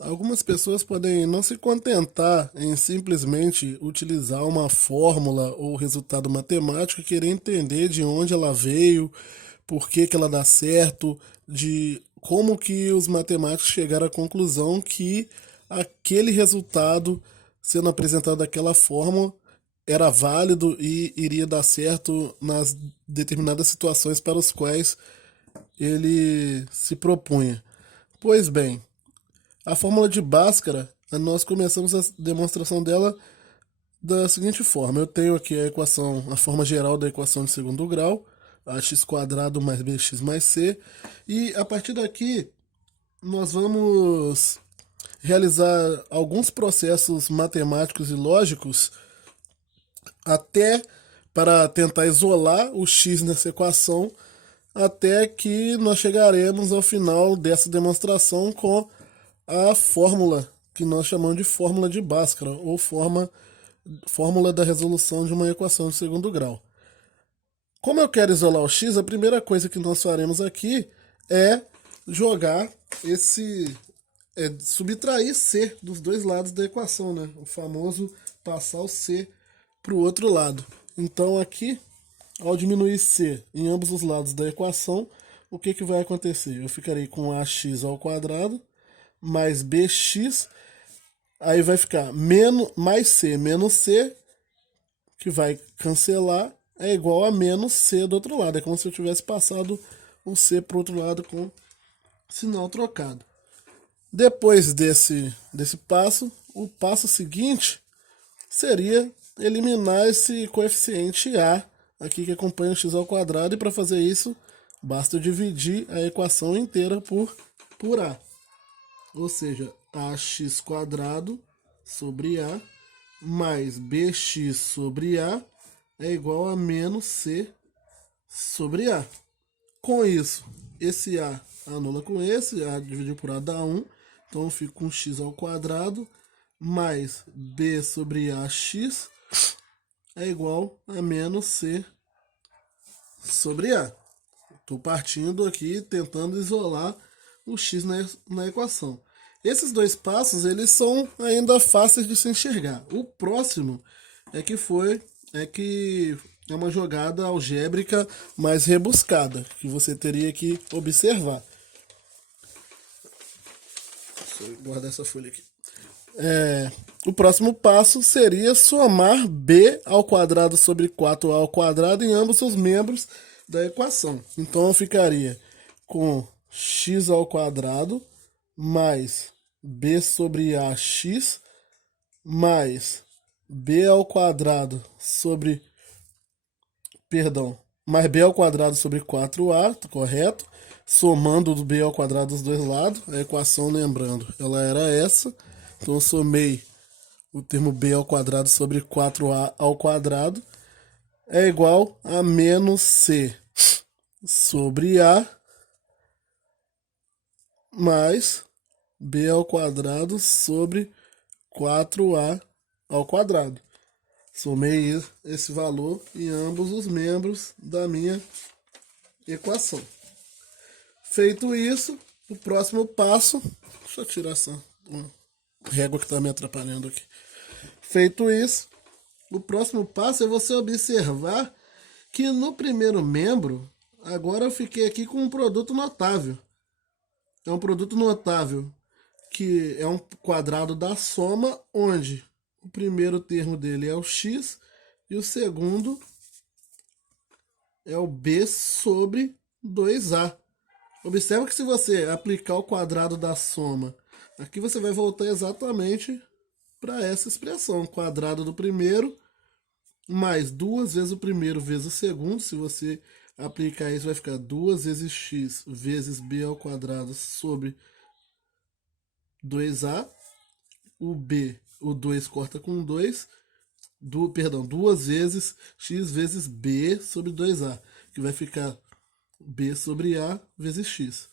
Algumas pessoas podem não se contentar em simplesmente utilizar uma fórmula ou resultado matemático e querer entender de onde ela veio, por que que ela dá certo, de como que os matemáticos chegaram à conclusão que aquele resultado sendo apresentado daquela forma era válido e iria dar certo nas determinadas situações para os quais ele se propunha. Pois bem, a fórmula de Bhaskara, nós começamos a demonstração dela da seguinte forma. Eu tenho aqui a equação, a forma geral da equação de segundo grau, ax quadrado mais bx mais c, e a partir daqui nós vamos realizar alguns processos matemáticos e lógicos até para tentar isolar o x nessa equação, até que nós chegaremos ao final dessa demonstração com a fórmula que nós chamamos de fórmula de Bhaskara, ou fórmula da resolução de uma equação de segundo grau. Como eu quero isolar o x, a primeira coisa que nós faremos aqui é jogar subtrair c dos dois lados da equação, né? O famoso passar o c para o outro lado. Então aqui, ao diminuir c em ambos os lados da equação, o que, que vai acontecer? Eu ficarei com ax ao quadrado mais bx, aí vai ficar mais c menos c, que vai cancelar, é igual a menos c do outro lado. É como se eu tivesse passado o c para o outro lado com sinal trocado. Depois desse passo, o passo seguinte seria eliminar esse coeficiente a aqui que acompanha o x ao quadrado, e para fazer isso basta dividir a equação inteira por a. Ou seja, ax quadrado sobre a mais bx sobre a é igual a menos c sobre a. Com isso, esse a anula com esse, a dividido por a dá 1, então eu fico com x ao quadrado mais b sobre ax é igual a menos c sobre a. Estou partindo aqui, tentando isolar o x na equação. Esses dois passos, eles são ainda fáceis de se enxergar. O próximo é uma jogada algébrica mais rebuscada, que você teria que observar. Deixa eu guardar essa folha aqui. O próximo passo seria somar b ao quadrado sobre 4a ao quadrado em ambos os membros da equação. Então eu ficaria com x ao quadrado mais b sobre ax mais b ao quadrado sobre, mais b ao quadrado sobre 4a, correto? Somando do b ao quadrado dos dois lados. A equação, lembrando, ela era essa. Então eu somei o termo b ao quadrado sobre 4a ao quadrado é igual a menos c sobre a mais b ao quadrado sobre 4a ao quadrado. Somei esse valor em ambos os membros da minha equação. Feito isso, o próximo passo... Deixa eu tirar essa régua que está me atrapalhando aqui. Feito isso, o próximo passo é você observar que no primeiro membro, agora eu fiquei aqui com um produto notável. É um produto notável que é um quadrado da soma, onde o primeiro termo dele é o x e o segundo é o b sobre 2a. Observa que se você aplicar o quadrado da soma, aqui você vai voltar exatamente para essa expressão. Quadrado do primeiro mais 2 vezes o primeiro vezes o segundo. Se você aplicar isso, vai ficar 2 vezes x vezes b ao quadrado sobre 2a. O b, o 2 corta com 2. 2 vezes x vezes b sobre 2a, que vai ficar b sobre a vezes x.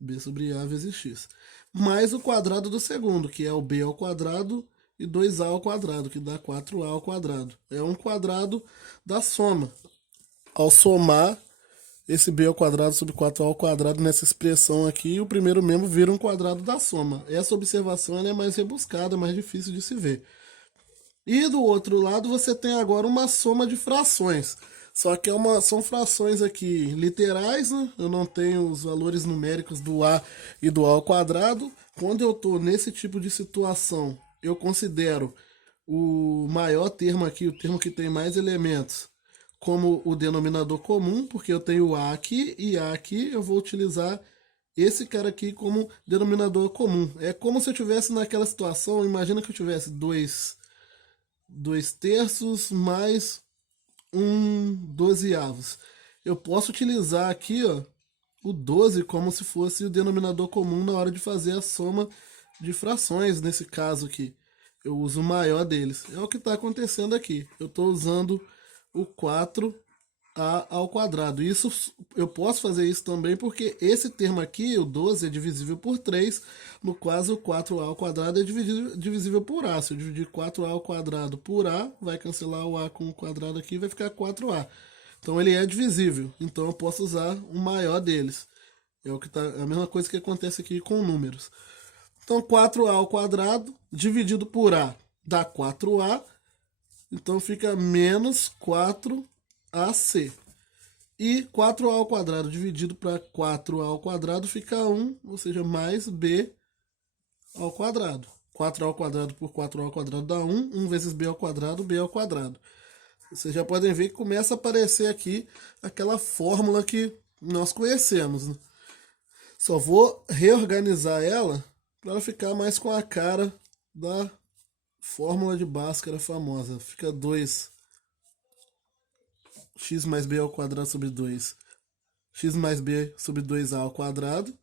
B sobre a vezes x. Mais o quadrado do segundo, que é o b ao quadrado e 2a ao quadrado, que dá 4a ao quadrado. É um quadrado da soma. Ao somar esse b ao quadrado sobre 4a ao quadrado nessa expressão aqui, o primeiro membro vira um quadrado da soma. Essa observação ela é mais rebuscada, mais difícil de se ver. E do outro lado você tem agora uma soma de frações. Só que são frações aqui literais, né? Eu não tenho os valores numéricos do a e do a ao quadrado. Quando eu estou nesse tipo de situação, eu considero o maior termo aqui, o termo que tem mais elementos, como o denominador comum, porque eu tenho o a aqui e a aqui, eu vou utilizar esse cara aqui como denominador comum. É como se eu tivesse naquela situação, imagina que eu tivesse 2 terços mais 1/12. Eu posso utilizar aqui, ó, o 12 como se fosse o denominador comum na hora de fazer a soma de frações, nesse caso aqui. Eu uso o maior deles. É o que está acontecendo aqui. Eu estou usando o 4a ao quadrado. Isso eu posso fazer isso também porque esse termo aqui, o 12, é divisível por 3. No caso, o 4a ao quadrado é divisível por a. Se eu dividir 4a ao quadrado por a, vai cancelar o a com o quadrado aqui e vai ficar 4a. Então ele é divisível. Então eu posso usar o maior deles. É o que tá, a mesma coisa que acontece aqui com números. Então 4a ao quadrado dividido por a dá 4a. Então fica menos 4ac. E 4a ao quadrado dividido para 4a ao quadrado fica 1, ou seja, mais b ao quadrado. 4a ao quadrado por 4a ao quadrado dá 1, 1 vezes b ao quadrado, b ao quadrado. Vocês já podem ver que começa a aparecer aqui aquela fórmula que nós conhecemos, né? Só vou reorganizar ela para ela ficar mais com a cara da fórmula de Bhaskara famosa. Fica 2x mais b ao quadrado sobre 2, x mais b sobre 2a ao quadrado,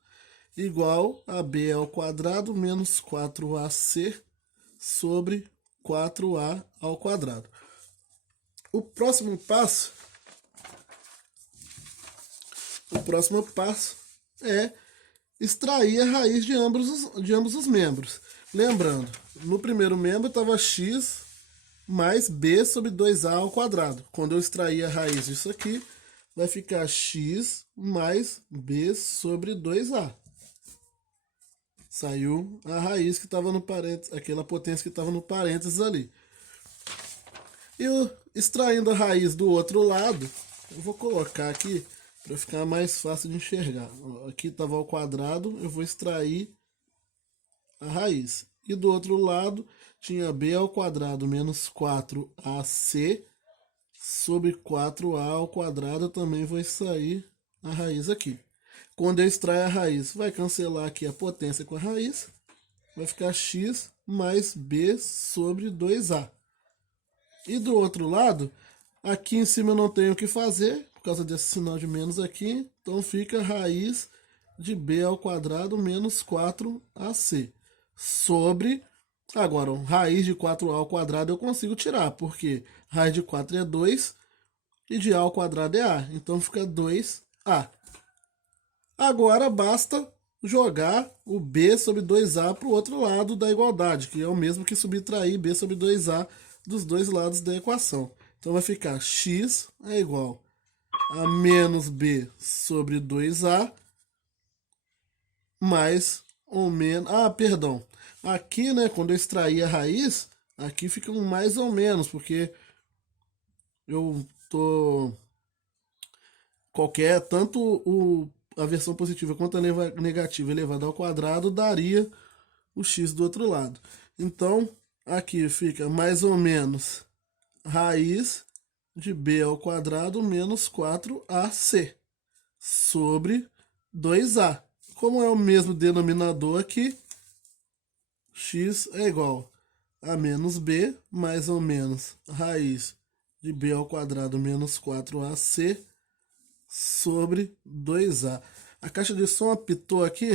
igual a b ao quadrado menos 4ac sobre 4a ao quadrado. O próximo passo é extrair a raiz de ambos os membros. Lembrando, no primeiro membro estava x mais b sobre 2a ao quadrado. Quando eu extrair a raiz disso aqui, vai ficar x mais b sobre 2a. Saiu a raiz que estava no parênteses, aquela potência que estava no parênteses ali. E extraindo a raiz do outro lado, eu vou colocar aqui para ficar mais fácil de enxergar. Aqui estava ao quadrado, eu vou extrair a raiz. E do outro lado tinha b ao quadrado menos 4ac sobre 4a ao quadrado. Eu também vou extrair a raiz aqui. Quando eu extrair a raiz, vai cancelar aqui a potência com a raiz. Vai ficar x mais b sobre 2a. E do outro lado, aqui em cima eu não tenho o que fazer, por causa desse sinal de menos aqui. Então fica raiz de b ao quadrado menos 4ac. Sobre, agora, raiz de 4a ao quadrado eu consigo tirar, porque raiz de 4 é 2 e de a ao quadrado é a. Então fica 2a. Agora basta jogar o b sobre 2a para o outro lado da igualdade, que é o mesmo que subtrair b sobre 2a dos dois lados da equação. Então vai ficar x é igual a menos b sobre 2a mais ou menos... Ah, perdão. Aqui, né, quando eu extrair a raiz, aqui fica um mais ou menos, porque eu tô... a versão positiva quanto a negativa elevada ao quadrado daria o x do outro lado. Então, aqui fica mais ou menos raiz de b ao quadrado menos 4ac sobre 2a. Como é o mesmo denominador aqui, x é igual a menos b mais ou menos raiz de b ao quadrado menos 4ac sobre 2a. A caixa de som apitou aqui,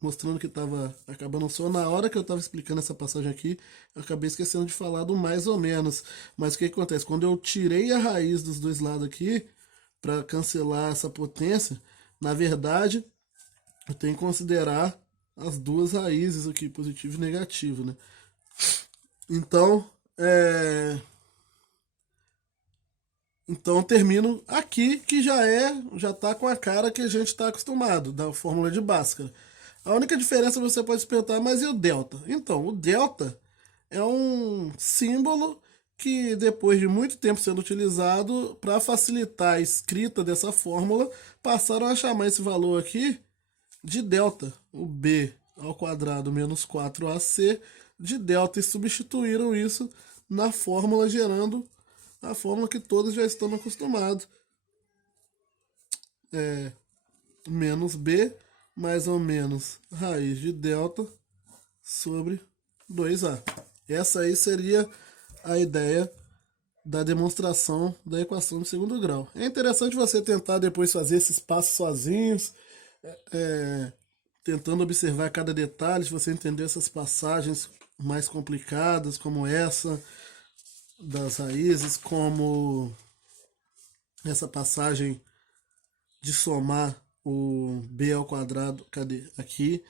mostrando que estava acabando o som. Na hora que eu estava explicando essa passagem aqui, eu acabei esquecendo de falar do mais ou menos. Mas o que acontece? Quando eu tirei a raiz dos dois lados aqui, para cancelar essa potência, na verdade, eu tenho que considerar as duas raízes aqui, positivo e negativo, né? Então, Então eu termino aqui, que já tá com a cara que a gente está acostumado, da fórmula de Bhaskara. A única diferença você pode se perguntar, mas e o delta? Então, o delta é um símbolo que depois de muito tempo sendo utilizado para facilitar a escrita dessa fórmula, passaram a chamar esse valor aqui de delta, o b ao quadrado menos 4ac de delta, e substituíram isso na fórmula, gerando a fórmula que todos já estão acostumados. Menos b mais ou menos raiz de delta sobre 2a. Essa aí seria a ideia da demonstração da equação de segundo grau. É interessante você tentar depois fazer esses passos sozinhos, tentando observar cada detalhe, se você entender essas passagens mais complicadas, como essa das raízes, como essa passagem de somar o b ao quadrado, cadê? Aqui.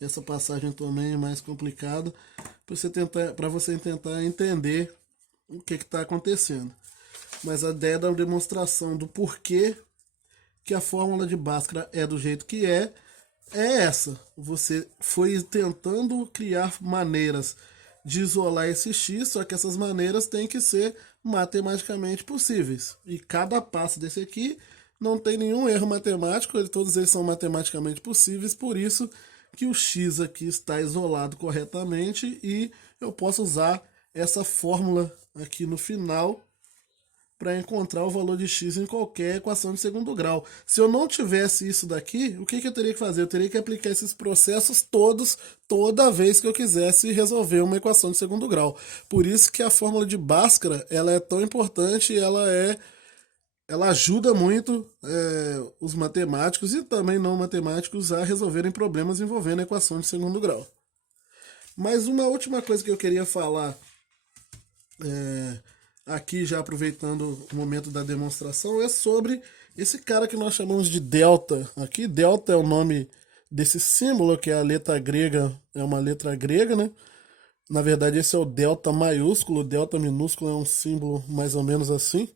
Essa passagem também é mais complicada para você tentar entender o que está acontecendo. Mas a ideia da demonstração do porquê que a fórmula de Bhaskara é do jeito que é essa. Você foi tentando criar maneiras de isolar esse x, só que essas maneiras têm que ser matematicamente possíveis. E cada passo desse aqui não tem nenhum erro matemático, todos eles são matematicamente possíveis, por isso que o x aqui está isolado corretamente e eu posso usar essa fórmula aqui no final para encontrar o valor de x em qualquer equação de segundo grau. Se eu não tivesse isso daqui, o que eu teria que fazer? Eu teria que aplicar esses processos todos, toda vez que eu quisesse resolver uma equação de segundo grau. Por isso que a fórmula de Bhaskara ela é tão importante, ela ajuda muito os matemáticos e também não matemáticos a resolverem problemas envolvendo a equação de segundo grau. Mas uma última coisa que eu queria falar, aqui já aproveitando o momento da demonstração, é sobre esse cara que nós chamamos de delta. Aqui, delta é o nome desse símbolo, que é a letra grega, é uma letra grega, né? Na verdade, esse é o delta maiúsculo, o delta minúsculo é um símbolo mais ou menos assim.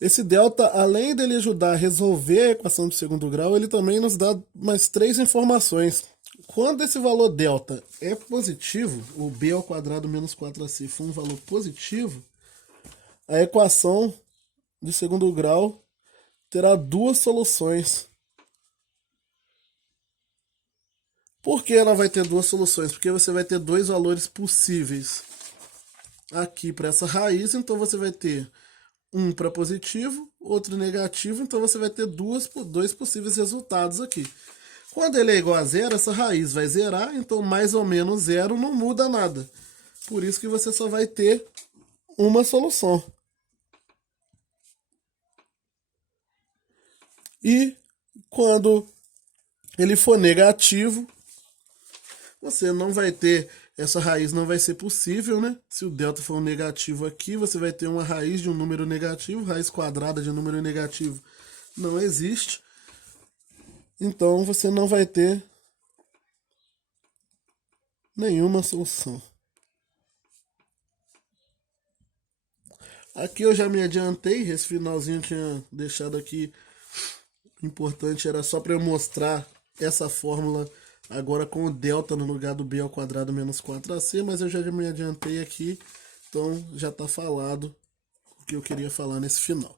Esse delta, além dele ajudar a resolver a equação de segundo grau, ele também nos dá mais 3 informações. Quando esse valor delta é positivo, o b ao quadrado menos 4ac for um valor positivo, a equação de segundo grau terá 2 soluções. Por que ela vai ter 2 soluções? Porque você vai ter 2 valores possíveis aqui para essa raiz, então você vai ter um para positivo, outro negativo, então você vai ter dois possíveis resultados aqui. Quando ele é igual a zero, essa raiz vai zerar, então mais ou menos zero não muda nada. Por isso que você só vai ter uma solução. E quando ele for negativo, você não vai ter, essa raiz não vai ser possível, né? Se o delta for um negativo aqui, você vai ter uma raiz de um número negativo, raiz quadrada de um número negativo não existe. Então você não vai ter nenhuma solução. Aqui eu já me adiantei, esse finalzinho eu tinha deixado aqui importante, era só para eu mostrar essa fórmula agora com o delta no lugar do b ao quadrado menos 4ac, mas eu já me adiantei aqui, então já está falado o que eu queria falar nesse final.